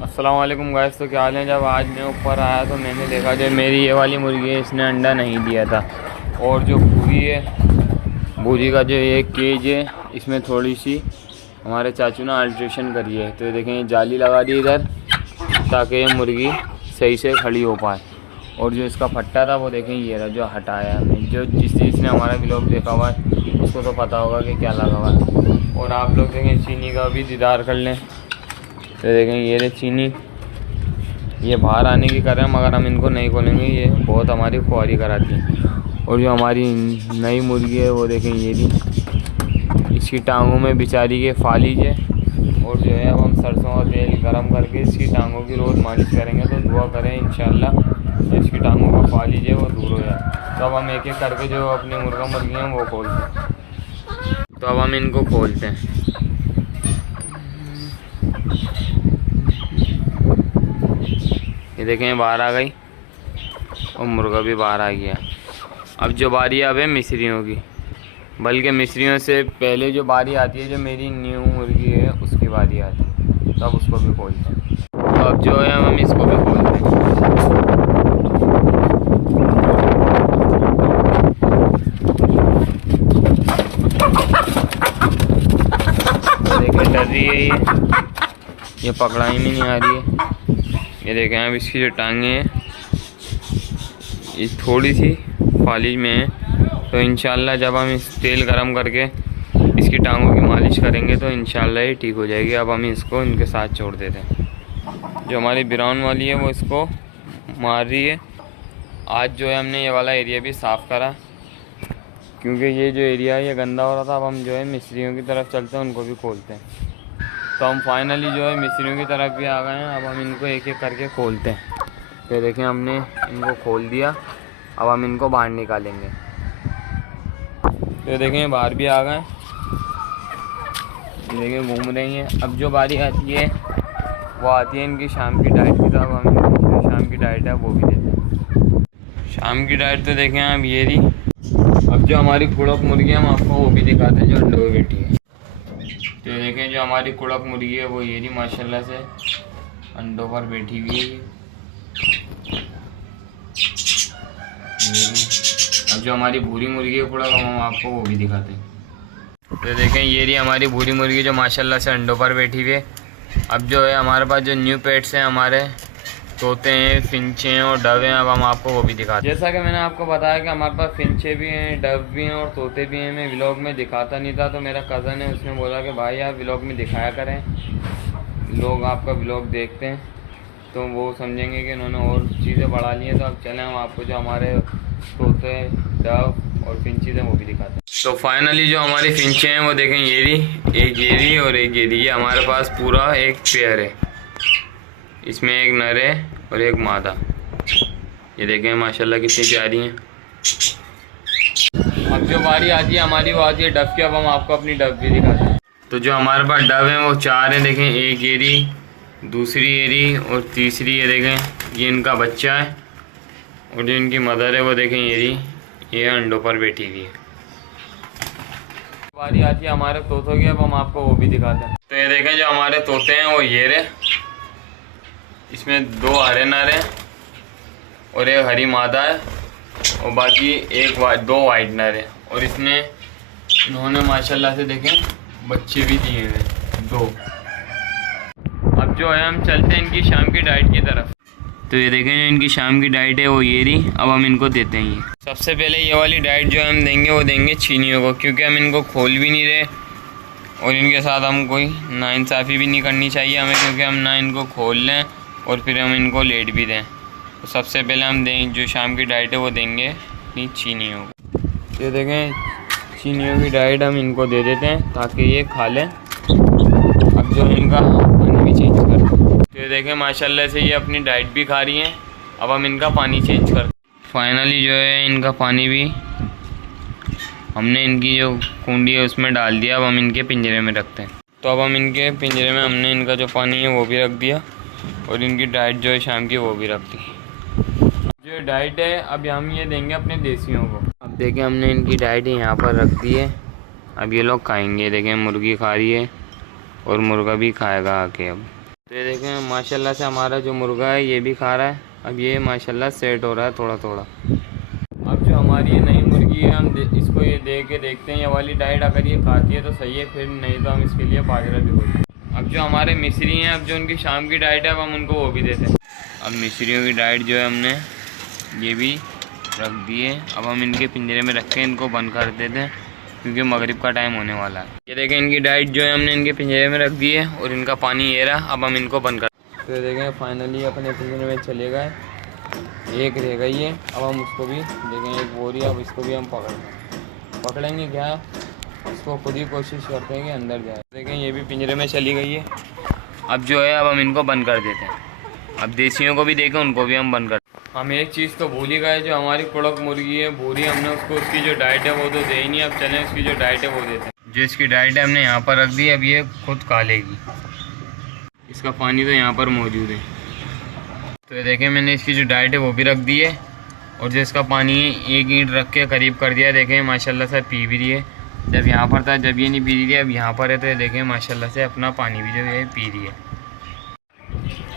अस्सलाम वालेकुम गाइस। तो क्या हाल है। जब आज मैं ऊपर आया तो मैंने देखा जो मेरी ये वाली मुर्गी है इसने अंडा नहीं दिया था। और जो भूरी है, भूरी का जो एक केज है इसमें थोड़ी सी हमारे चाचू ने अल्ट्रेशन करी है। तो ये देखें, ये जाली लगा दी इधर ताकि ये मुर्गी सही से खड़ी हो पाए। और जो इसका फट्टा था वो देखें ये रहा जो हटाया हमने। जो जिसने हमारा व्लॉग देखा हुआ है उसको तो पता होगा कि क्या लगा हुआ है। और आप लोग देखें चीनी का भी दीदार कर लें। तो देखें ये रे चीनी, ये बाहर आने की कर रहे हैं मगर हम इनको नहीं खोलेंगे, ये बहुत हमारी खुआरी कराती है। और जो हमारी नई मुर्गी है वो देखें ये भी, इसकी टांगों में बेचारी के फालिज है। और जो है अब हम सरसों का तेल गरम करके इसकी टांगों की रोज़ मालिश करेंगे। तो दुआ करें इंशाल्लाह इसकी टांगों का फालिज है वो दूर हो जाए। तो अब हम एक एक करके जो अपने मुर्गा मुर्गी हैं वो खोलते हैं। तो अब हम इनको खोलते हैं। ये देखें बाहर आ गई और मुर्गा भी बाहर आ गया। अब जो बारी अब है मिस्रियों की, बल्कि मिस्रियों से पहले जो बारी आती है जो मेरी न्यू मुर्गी है उसकी बारी आती है। तो अब उसको भी खोलते हैं। तो अब जो है हम इसको भी खोलते हैं। देखिए डर रही है ये पकड़ा ही नहीं आ रही है। ये देखें अब इसकी जो टांगें हैं ये थोड़ी सी फालिज में है। तो इंशाल्लाह जब हम इस तेल गरम करके इसकी टांगों की मालिश करेंगे तो इंशाल्लाह ये ठीक हो जाएगी। अब हम इसको इनके साथ छोड़ देते हैं। जो हमारी ब्राउन वाली है वो इसको मार रही है। आज जो है हमने ये वाला एरिया भी साफ़ करा क्योंकि ये जो एरिया है ये गंदा हो रहा था। अब हम जो है मिस्रियों की तरफ चलते हैं, उनको भी खोलते हैं। तो हम फाइनली जो है मिस्रियों की तरफ भी आ गए हैं। अब हम इनको एक एक करके खोलते हैं। तो देखें हमने इनको खोल दिया। अब हम इनको बाहर निकालेंगे। तो देखें बाहर भी आ गए, देखें घूम रही हैं। अब जो बारी आती है वो आती है इनकी शाम की डाइट की। तो अब हम इनकी शाम की डाइट है वो भी देते हैं। शाम की डाइट तो देखें अब ये रही। अब जो हमारी कुड़क मुर्गी है हम आपको वो भी दिखाते हैं जो अंडों में बैठी है। तो देखें जो हमारी कुड़क मुर्गी है वो ये रही माशाल्लाह से अंडों पर बैठी हुई है। अब जो हमारी भूरी मुर्गी है कुड़क हम आपको वो भी दिखाते हैं। तो देखें ये रही हमारी भूरी मुर्गी जो माशाल्लाह से अंडों पर बैठी हुई है। अब जो है हमारे पास जो न्यू पेट्स हैं हमारे तोते हैं, फिंचे हैं और डव हैं। अब हम आपको वो भी दिखाते हैं। जैसा कि मैंने आपको बताया कि हमारे पास फिंचे भी हैं, डव भी हैं और तोते भी हैं। मैं व्लॉग में दिखाता नहीं था तो मेरा कज़न है उसने बोला कि भाई आप व्लॉग में दिखाया करें, लोग आपका व्लॉग देखते हैं तो वो समझेंगे कि इन्होंने और चीज़ें बढ़ा ली हैं। तो अब चलें हम आपको जो हमारे तोते, डव और फिंचीज़ हैं वो भी दिखाते हैं। तो फाइनली जो हमारी फिंचे हैं वो देखें ये रही, एक ये रही और एक ये रही। ये हमारे पास पूरा एक पेयर है, इसमें एक नर है और एक मादा। ये देखें माशाल्लाह कितनी प्यारी हैं। अब जो बारी आती है हमारी वो आती है डव की। अब हम आपको अपनी डव भी दिखाते हैं। तो जो हमारे पास डव है वो 4 हैं। देखें एक ये रही, दूसरी ये रही और तीसरी ये देखें ये इनका बच्चा है। और जो इनकी मदर है वो देखें ये रही, ये अंडों पर बैठी हुई है। बारी आती है हमारे तोतों की। अब हम आपको वो भी दिखाते हैं। तो ये देखें जो हमारे तोते हैं वो ये रहे, इसमें 2 हरे नर हैं और एक हरी मादा है और बाकी 2 वाइट नर है। और इन्होंने माशाल्लाह से देखें बच्चे भी दिए हैं 2। अब जो है हम चलते हैं इनकी शाम की डाइट की तरफ। तो ये देखें जो इनकी शाम की डाइट है वो ये रही। अब हम इनको देते हैं ये। सबसे पहले ये वाली डाइट जो हम देंगे वो देंगे चीनियों को, क्योंकि हम इनको खोल भी नहीं रहे और इनके साथ हम कोई नाइंसाफ़ी भी नहीं करनी चाहिए हमें, क्योंकि हम ना इनको खोल लें और फिर हम इनको लेट भी दें। तो सबसे पहले हम दें जो शाम की डाइट है वो देंगे अपनी चीनियों को। ये देखें चीनियों की डाइट हम इनको दे देते हैं ताकि ये खा लें। अब जो इनका पानी भी चेंज कर दें। तो ये देखें माशाल्लाह से ये अपनी डाइट भी खा रही हैं। अब हम इनका पानी चेंज कर, फाइनली जो है इनका पानी भी हमने इनकी जो कुंडी है उसमें डाल दिया। अब हम इनके पिंजरे में रखते हैं। तो अब हम इनके पिंजरे में हमने इनका जो पानी है वो भी रख दिया और इनकी डाइट जो है शाम की वो भी रख दी। जो डाइट है अब हम ये देंगे अपने देसियों को। अब देखें हमने इनकी डाइट यहाँ पर रख दी है। अब ये लोग खाएंगे। देखें मुर्गी खा रही है और मुर्गा भी खाएगा आके। अब तो ये देखें माशाल्लाह से हमारा जो मुर्गा है ये भी खा रहा है। अब ये माशाल्लाह सेट हो रहा है थोड़ा थोड़ा। अब जो हमारी ये नई मुर्गी है, हम इसको ये दे के देखते हैं ये वाली डाइट अगर ये खाती है तो सही है, फिर नहीं तो हम इसके लिए बाजरा भिगोते हैं। अब जो हमारे मिस्री हैं, अब जो उनकी शाम की डाइट है अब हम उनको वो भी देते हैं। अब मिस्रियों की डाइट जो है हमने ये भी रख दी है। अब हम इनके पिंजरे में रख के इनको बंद कर देते हैं क्योंकि मगरिब का टाइम होने वाला है। ये देखें इनकी डाइट जो है हमने इनके पिंजरे में रख दी है और इनका पानी ये रहा। अब हम इनको बंद कर तो देखें फाइनली अपने पिंजरे में चले गए। एक रह गई है, अब हम उसको भी देखें, एक बोरी। अब इसको भी हम पकड़ेंगे क्या, इसको खुद ही कोशिश करते हैं कि अंदर जाए। देखें ये भी पिंजरे में चली गई है। अब जो है अब हम इनको बंद कर देते हैं। अब देसियों को भी देखें, उनको भी हम बंद कर। हम एक चीज़ तो भूल ही गए, जो हमारी कुड़क मुर्गी है भूरी, हमने उसको उसकी जो डाइट है वो तो दे ही नहीं। अब चलें उसकी जो डाइट है वो देते हैं। जो इसकी डाइट है हमने यहाँ पर रख दी। अब ये खुद खा लेगी। इसका पानी तो यहाँ पर मौजूद है। तो ये देखें मैंने इसकी जो डाइट है वो भी रख दी है और जो इसका पानी है एक ईंट रख के करीब कर दिया। देखें माशाल्लाह से पी भी रही है। जब यहाँ पर था जब ये नहीं पी रही है, अब यहाँ पर है तो ये देखें माशाल्लाह से अपना पानी भी जो है पी रही है।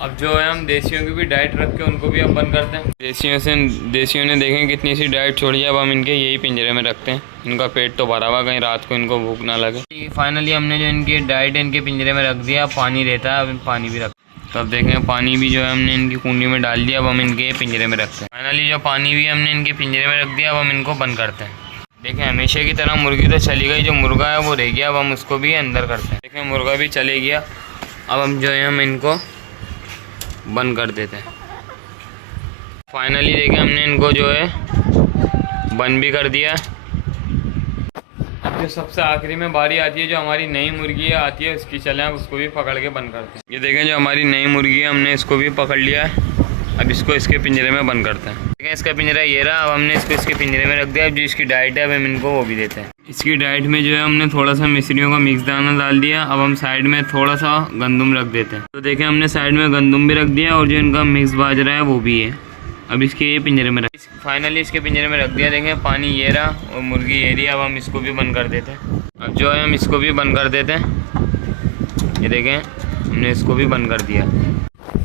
अब जो है हम देसियों की भी डाइट रख के उनको भी अब बंद करते हैं। देसियों ने देखें कितनी सी डाइट छोड़ी है। अब हम इनके यही पिंजरे में रखते हैं। इनका पेट तो भरा हुआ, कहीं रात को इनको भूख ना लगे। फाइनली हमने जो इनकी डाइट इनके पिंजरे में रख दिया। पानी रहता है, अब पानी भी रख। तो अब देखें पानी भी जो है हमने इनकी कुंडी में डाल दिया। अब हम इनके पिंजरे में रखते हैं। फाइनली जो पानी भी हमने इनके पिंजरे में रख दिया। अब हम इनको बंद करते हैं। देखें हमेशा की तरह मुर्गी तो चली गई, जो मुर्गा है वो रह गया। अब हम उसको भी अंदर करते हैं। देखें मुर्गा भी चले गया। अब हम जो है हम इनको बंद कर देते हैं। फाइनली देखें हमने इनको जो है बंद भी कर दिया। अब जो सबसे आखिरी में बारी आती है, जो हमारी नई मुर्गी है आती है, उसकी चलें अब उसको भी पकड़ के बंद करते हैं। ये देखें जो हमारी नई मुर्गी है हमने इसको भी पकड़ लिया है। अब इसको इसके पिंजरे में बंद करते हैं। देखें इसका पिंजरा ये रहा। अब हमने इसको इसके पिंजरे में रख दिया। अब जो इसकी डाइट है अब हम इनको वो भी देते हैं। इसकी डाइट में जो है हमने थोड़ा सा मिस्रियों का मिक्स दाना डाल दिया। अब हम साइड में थोड़ा सा गंदम रख देते हैं। तो देखें हमने साइड में गंदम भी रख दिया और जो इनका मिक्स बाजरा है वो भी है। अब इसके ये पिंजरे में रख फाइनली इसके पिंजरे में रख दिया। देखें पानी ये रहा और मुर्गी ये रही। अब हम इसको भी बंद कर देते हैं। अब जो है हम इसको भी बंद कर देते हैं। ये देखें हमने इसको भी बंद कर दिया।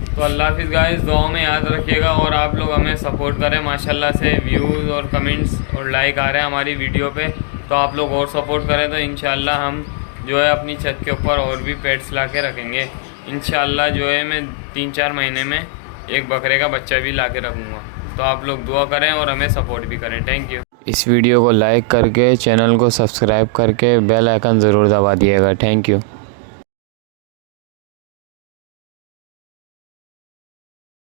तो अल्लाह हाफिज़ गाइस, दुआ में याद रखिएगा और आप लोग हमें सपोर्ट करें। माशाल्लाह से व्यूज़ और कमेंट्स और लाइक आ रहे हैं हमारी वीडियो पे, तो आप लोग और सपोर्ट करें तो इंशाल्लाह हम जो है अपनी छत के ऊपर और भी पेट्स ला के रखेंगे। इंशाल्लाह जो है मैं 3-4 महीने में एक बकरे का बच्चा भी ला के रखूँगा। तो आप लोग दुआ करें और हमें सपोर्ट भी करें। Thank you. इस वीडियो को लाइक करके चैनल को सब्सक्राइब करके बेल आइकन ज़रूर दबा दिएगा। Thank you.